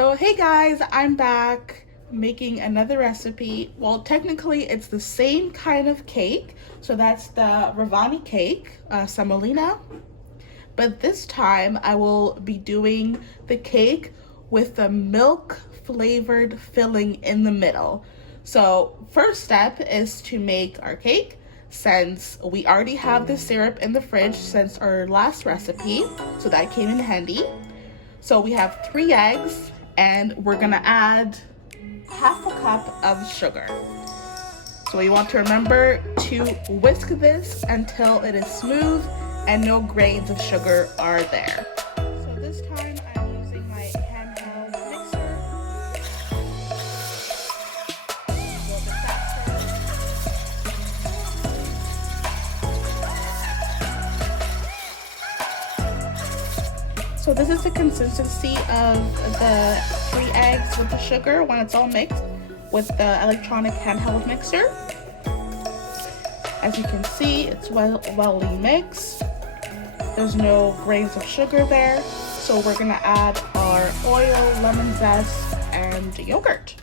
So hey guys, I'm back making another recipe. Well, technically it's the same kind of cake. So that's the Revani cake, Semolina. But this time I will be doing the cake with the milk flavored filling in the middle. So first step is to make our cake, since we already have the syrup in the fridge since our last recipe, so that came in handy. So we have 3 eggs and we're gonna add half a cup of sugar. So we want to remember to whisk this until it is smooth and no grains of sugar are there. So this time I'm using my handheld mixer. A little bit faster. So this is the consistency of the 3 eggs with the sugar when it's all mixed with the electronic handheld mixer. As you can see, it's well mixed. There's no grains of sugar there. So we're gonna add our oil, lemon zest, and yogurt.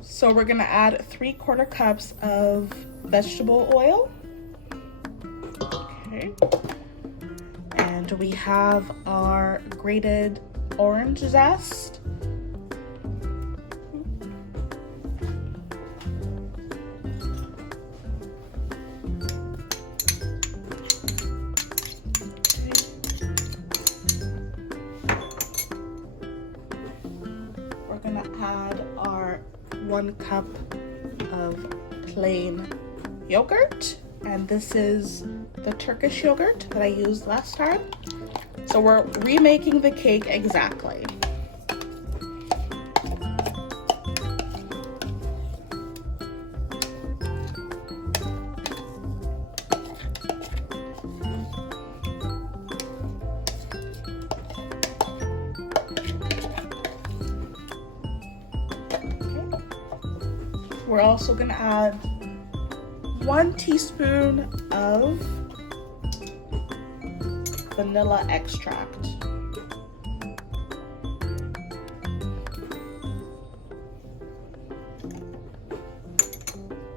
So we're gonna add 3/4 cups of vegetable oil. Okay. And we have our grated orange zest. We're gonna add our 1 cup of plain yogurt. And this is the Turkish yogurt that I used last time. So we're remaking the cake exactly. We're also gonna add 1 teaspoon of vanilla extract.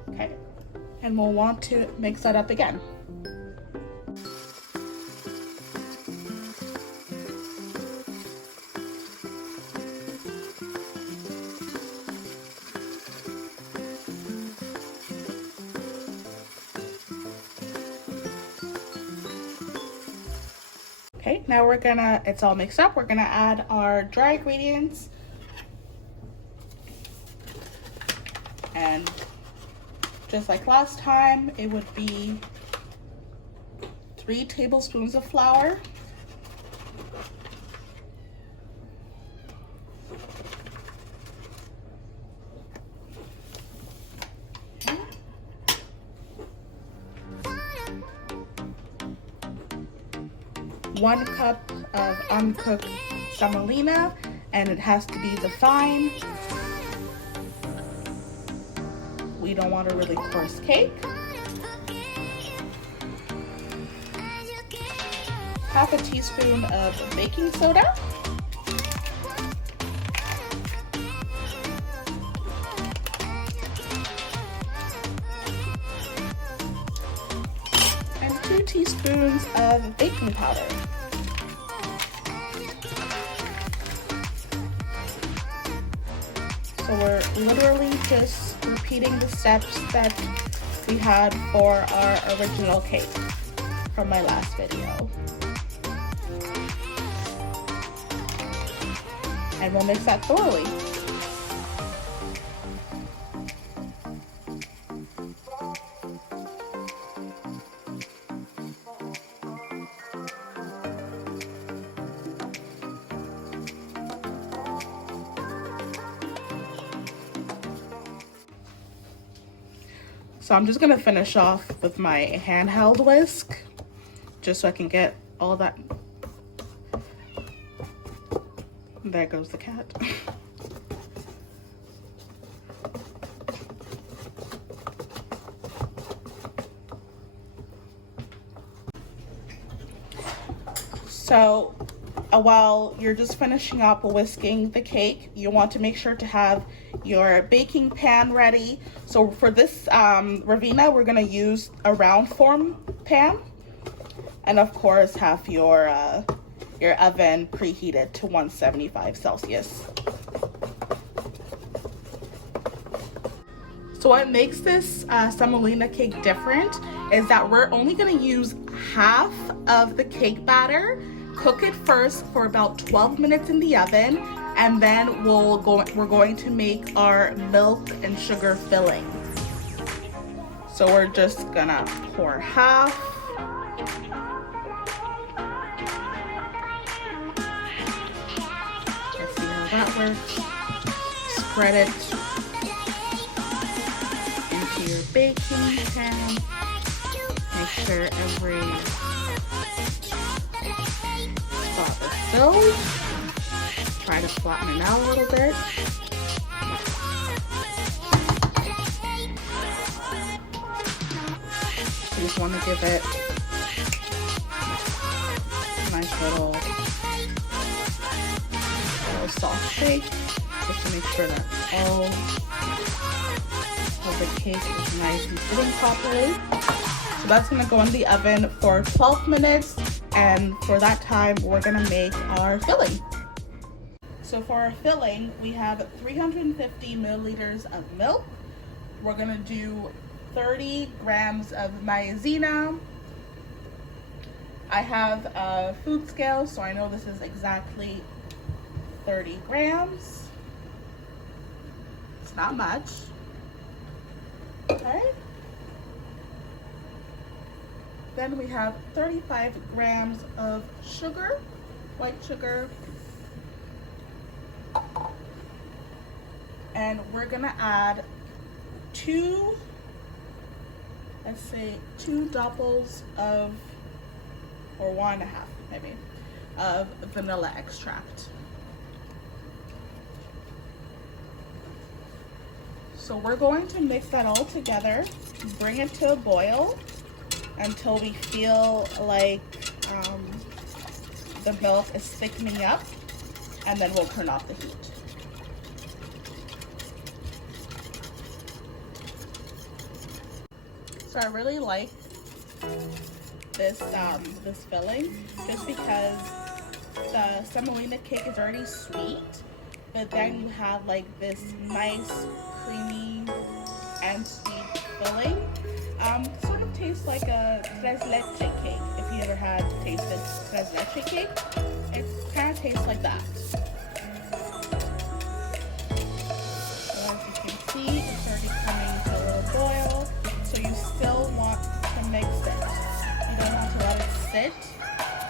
Okay, and we'll want to mix that up again. Okay, now it's all mixed up. We're gonna add our dry ingredients. And just like last time, it would be 3 tablespoons of flour. One cup of uncooked semolina, and it has to be the fine. We don't want a really coarse cake. Half a teaspoon of baking soda. And 2 teaspoons of baking powder. So we're literally just repeating the steps that we had for our original cake from my last video. And we'll mix that thoroughly. So I'm just gonna finish off with my handheld whisk, just so I can get all that. There goes the cat. So while you're just finishing up whisking the cake, you want to make sure to have your baking pan ready. So for this Ravina, we're gonna use a round form pan, and of course have your oven preheated to 175 Celsius. So what makes this semolina cake different is that we're only going to use half of the cake batter, cook it first for about 12 minutes in the oven, and then we're going to make our milk and sugar filling. So we're just gonna pour half. Let's see how that works. Spread it into your baking pan. Make sure every spot is filled. Try to flatten it out a little bit. You just want to give it a nice little soft shake, just to make sure that all of the cake is nice and sitting properly. So that's going to go in the oven for 12 minutes, and for that time we're going to make our filling. So for our filling, we have 350 milliliters of milk. We're going to do 30 grams of maizena. I have a food scale, so I know this is exactly 30 grams. It's not much. Okay. Then we have 35 grams of sugar, white sugar. And we're gonna add two doubles of, or 1.5 maybe, of vanilla extract. So we're going to mix that all together, bring it to a boil until we feel like the milk is thickening up, and then we'll turn off the heat. So I really like this filling, just because the semolina cake is already sweet, but then you have like this nice creamy and sweet filling. Sort of tastes like a tres leche cake. If you ever had tasted tres leche cake, it kind of tastes like that. So as you can see, it's already coming to a little boil. So you still want to mix it. You don't want to let it sit.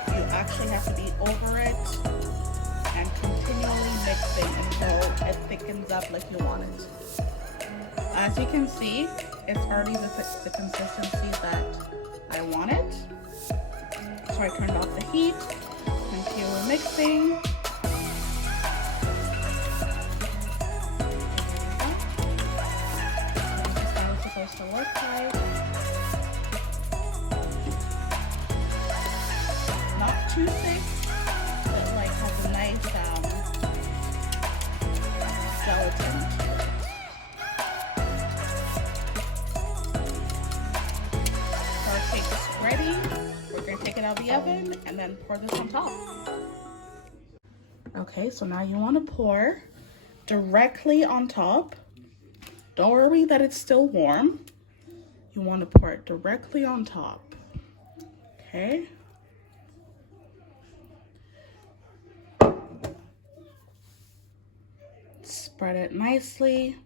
You actually have to be over it and continually mixing until it thickens up like you want it. As you can see, it's already the consistency that I want it. So I turned off the heat, continue mixing. This is how it's supposed to look like. Not too thick, but like has a nice gelatin to it. Ready. We're going to take it out of the oven and then pour this on top. Okay, so now you want to pour directly on top. Don't worry that it's still warm. You want to pour it directly on top. Okay. Spread it nicely.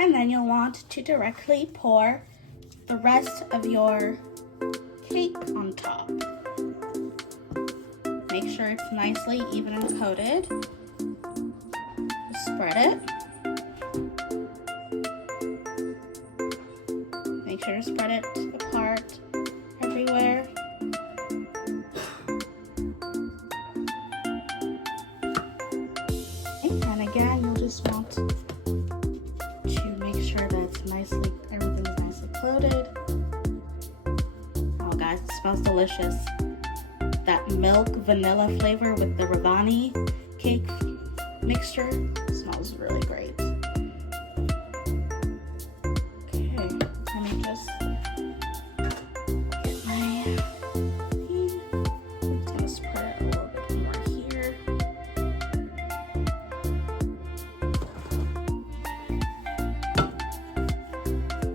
And then you'll want to directly pour the rest of your cake on top. Make sure it's nicely even and coated. Spread it. Make sure to spread it apart everywhere. again, you'll just want to make sure that everything's nicely coated. Oh guys, it smells delicious. That milk vanilla flavor with the Revani cake mixture smells really great. Okay, let me just get my thing. I'm just gonna spread it a little bit more here.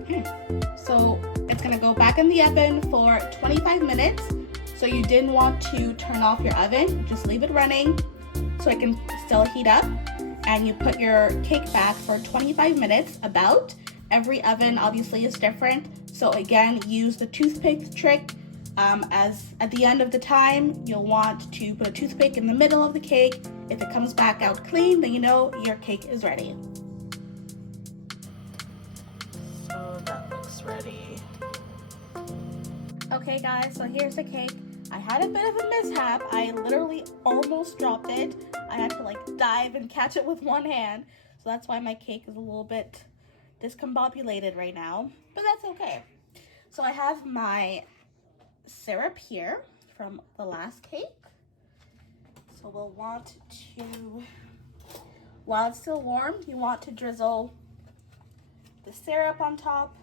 Okay, so it's gonna go back in the oven for 25 minutes. So you didn't want to turn off your oven, just leave it running so it can still heat up. And you put your cake back for 25 minutes about. Every oven obviously is different. So again, use the toothpick trick. As at the end of the time, you'll want to put a toothpick in the middle of the cake. If it comes back out clean, then you know your cake is ready. So that looks ready. Okay guys, so here's the cake. I had a bit of a mishap. I literally almost dropped it. I had to like dive and catch it with one hand. So that's why my cake is a little bit discombobulated right now, but that's okay. So I have my syrup here from the last cake. So we'll want to, while it's still warm, you want to drizzle the syrup on top.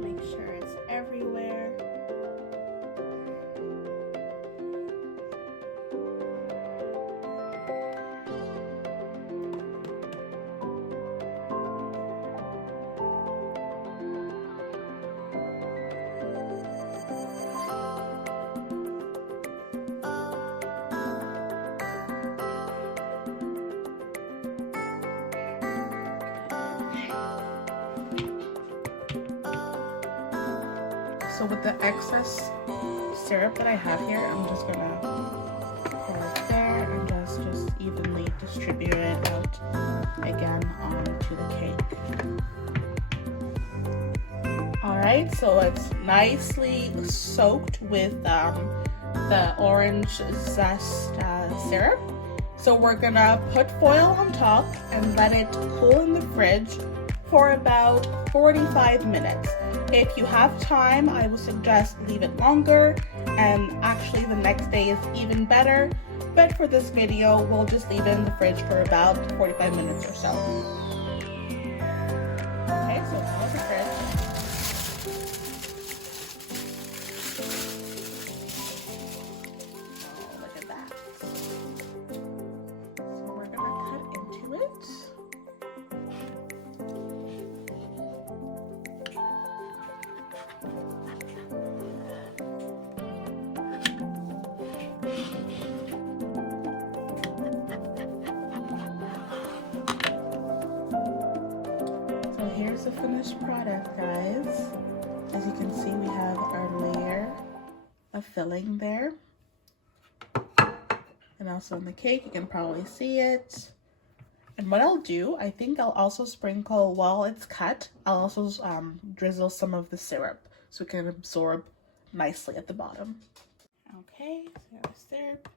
Make sure it's everywhere. So with the excess syrup that I have here, I'm just gonna pour it there and just evenly distribute it out again onto the cake. All right, so it's nicely soaked with the orange zest syrup. So we're gonna put foil on top and let it cool in the fridge for about 45 minutes. If you have time, I would suggest leave it longer, and actually the next day is even better. But for this video, we'll just leave it in the fridge for about 45 minutes or so. Okay, so now it's the fridge. Oh, look at that. So we're gonna cut into it. Here's the finished product, guys. As you can see, we have our layer of filling there. And also in the cake, you can probably see it. And what I'll do, I think I'll also sprinkle, while it's cut, I'll also drizzle some of the syrup so it can absorb nicely at the bottom. Okay, so we have the syrup.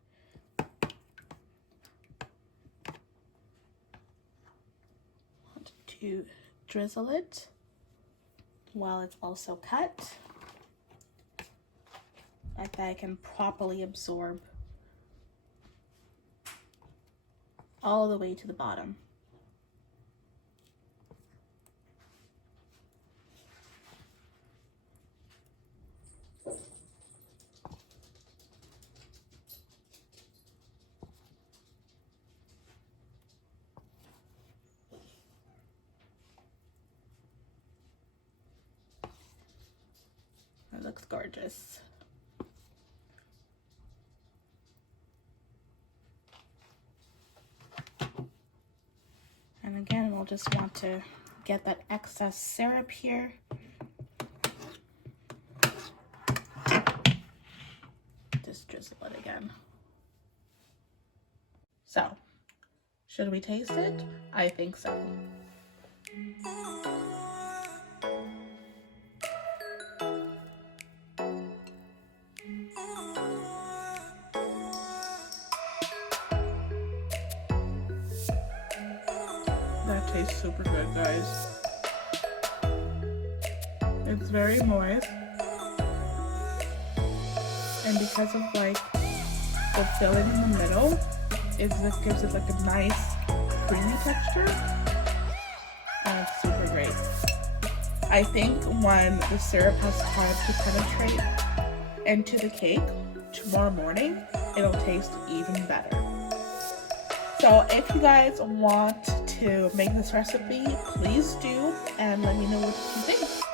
Want to drizzle it while it's also cut, like that I can properly absorb all the way to the bottom. It looks gorgeous. And again, we'll just want to get that excess syrup here. Just drizzle it again. So, should we taste it? I think so. That tastes super good, guys. It's very moist. And because of like the filling in the middle, it gives it like a nice creamy texture. And it's super great. I think when the syrup has time to penetrate into the cake tomorrow morning, it'll taste even better. So if you guys want to make this recipe, please do, and let me know what you think.